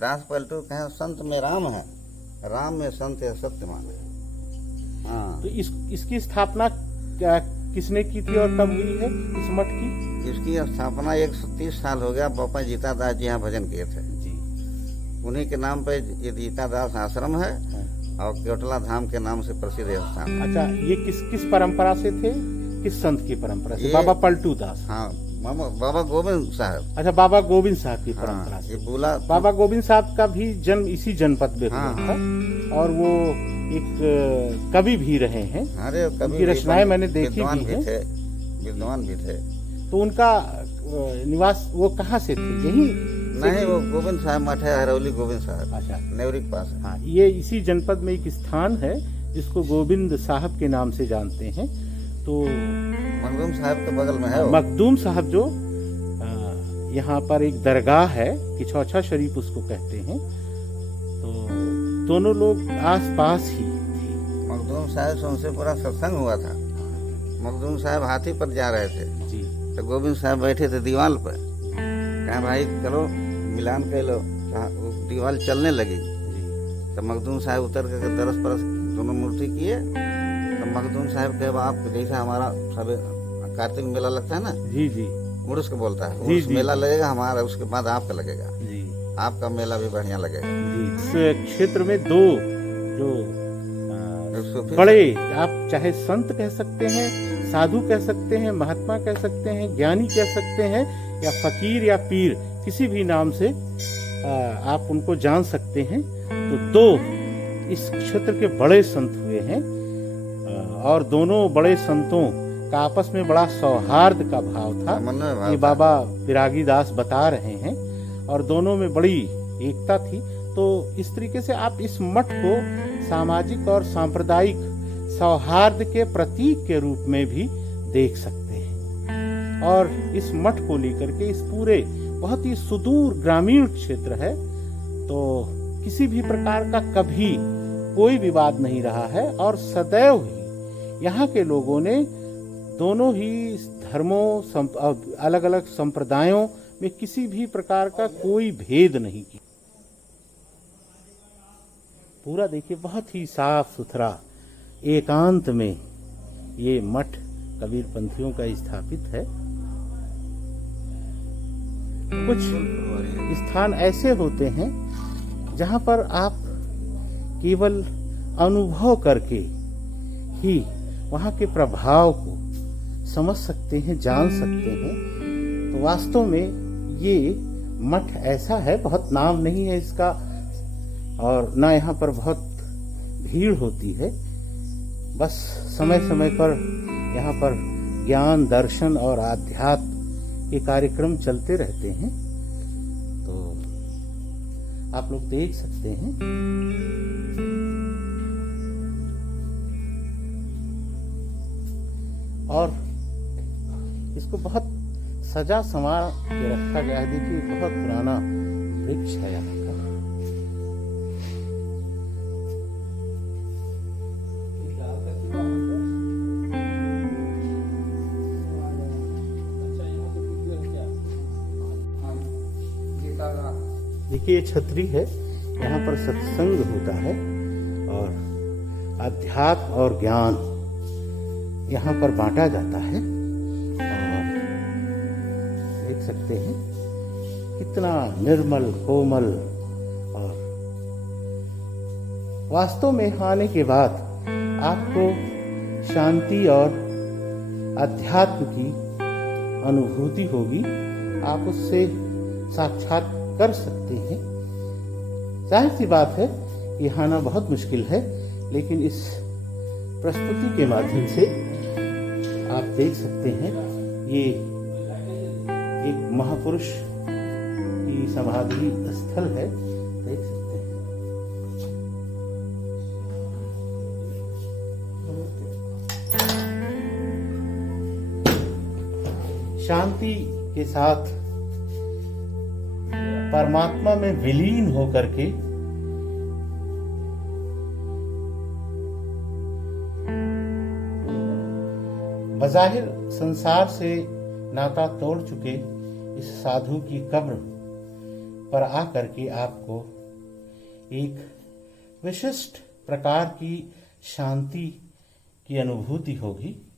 दास पलटू कहें संत में राम है, राम में संत है सत्यमान है। हाँ, तो इसकी स्थापना किसने की थी और कब हुई है इस मठ की? इसकी स्थापना 130 साल हो गया। पापा जीता दास जी यहाँ भजन किए थे जी। उन्हीं के नाम पे ये जीता दास आश्रम है और केवटला धाम के नाम से प्रसिद्ध है स्थान। अच्छा, ये किस परंपरा से थे, किस संत की परंपरा से? ये बाबा पलटू दास। हाँ, बाबा गोविंद साहब। अच्छा, बाबा गोविंद साहब की परंपरा हाँ, से। ये बोला बाबा गोविंद साहब का भी जन्म इसी जनपद में हुआ हाँ, था और वो एक कवि भी रहे हैं। अरे उनकी रचनाएं मैंने देखी विद्वान भी भी थे, हैं। विद्वान भी थे। तो उनका निवास वो कहाँ से थे? यही नहीं, वो गोविंद साहब मठ है, हरौली गोविंद साहब। अच्छा, नेवरी के पास है। हाँ, ये इसी जनपद में एक स्थान है जिसको गोविंद साहब के नाम से जानते हैं। तो मखदूम साहब के बगल में है वो। मखदूम साहब जो यहाँ पर एक दरगाह है, किछौछा शरीफ उसको कहते हैं। तो दोनों लोग आस पास ही थे। मखदूम साहब से उनसे पूरा सत्संग हुआ था। मखदूम साहब हाथी पर जा रहे थे जी। तो गोविंद साहब बैठे थे दीवाल पर। कहा भाई चलो मिलान कर लो। वो दीवाल चलने लगी तो मखदूम साहब उतर कर दरस परस दोनों मूर्ति किए। तो मखदूम साहब के आप जैसा हमारा सब कार्तिक मेला लगता है ना, जी जी उर्स को बोलता है, जी, उर्स जी। मेला लगेगा हमारा, उसके बाद आपका लगेगा, जी आपका मेला भी बढ़िया लगेगा। जी। इस क्षेत्र में दो जो सूफी बड़े, आप चाहे संत कह सकते हैं, साधु कह सकते हैं, महात्मा कह सकते हैं, ज्ञानी कह सकते हैं, या फकीर या पीर, किसी भी नाम से आप उनको जान सकते हैं। तो दो इस क्षेत्र के बड़े संत हुए हैं और दोनों बड़े संतों का आपस में बड़ा सौहार्द का भाव था। समन्वय भाव ये था। बाबा विरागी दास बता रहे हैं और दोनों में बड़ी एकता थी। तो इस तरीके से आप इस मठ को सामाजिक और सांप्रदायिक सौहार्द के प्रतीक के रूप में भी देख सकते हैं। और इस मठ को लेकर के इस पूरे बहुत ही सुदूर ग्रामीण क्षेत्र है, तो किसी भी प्रकार का कभी कोई विवाद नहीं रहा है और सदैव ही यहाँ के लोगों ने दोनों ही धर्मों, अलग अलग संप्रदायों में किसी भी प्रकार का कोई भेद नहीं किया। पूरा देखिए बहुत ही साफ सुथरा एकांत में ये मठ कबीर पंथियों का स्थापित है। कुछ स्थान ऐसे होते हैं जहां पर आप केवल अनुभव करके ही वहां के प्रभाव को समझ सकते हैं, जान सकते हैं। तो वास्तव में ये मठ ऐसा है, बहुत नाम नहीं है इसका और ना यहाँ पर बहुत भीड़ होती है। बस समय समय पर यहाँ पर ज्ञान, दर्शन और आध्यात्म के कार्यक्रम चलते रहते हैं। तो आप लोग देख सकते हैं। और इसको बहुत सजा संवार के रखा गया है। देखिए बहुत पुराना वृक्ष है यहाँ का। देखिए ये छतरी है, यहाँ पर सत्संग होता है और अध्यात्म और ज्ञान यहाँ पर बांटा जाता है। और देख सकते हैं कितना निर्मल, कोमल, और वास्तव में आने के बाद आपको शांति और अध्यात्म की अनुभूति होगी। आप उससे साक्षात कर सकते हैं। जाहिर सी बात है कि आना बहुत मुश्किल है, लेकिन इस प्रस्तुति के माध्यम से आप देख सकते हैं ये एक महापुरुष की समाधि स्थल है। देख सकते हैं। शांति के साथ परमात्मा में विलीन होकर के बज़ाहिर संसार से नाता तोड़ चुके इस साधु की कब्र पर आकर के आपको एक विशिष्ट प्रकार की शांति की अनुभूति होगी।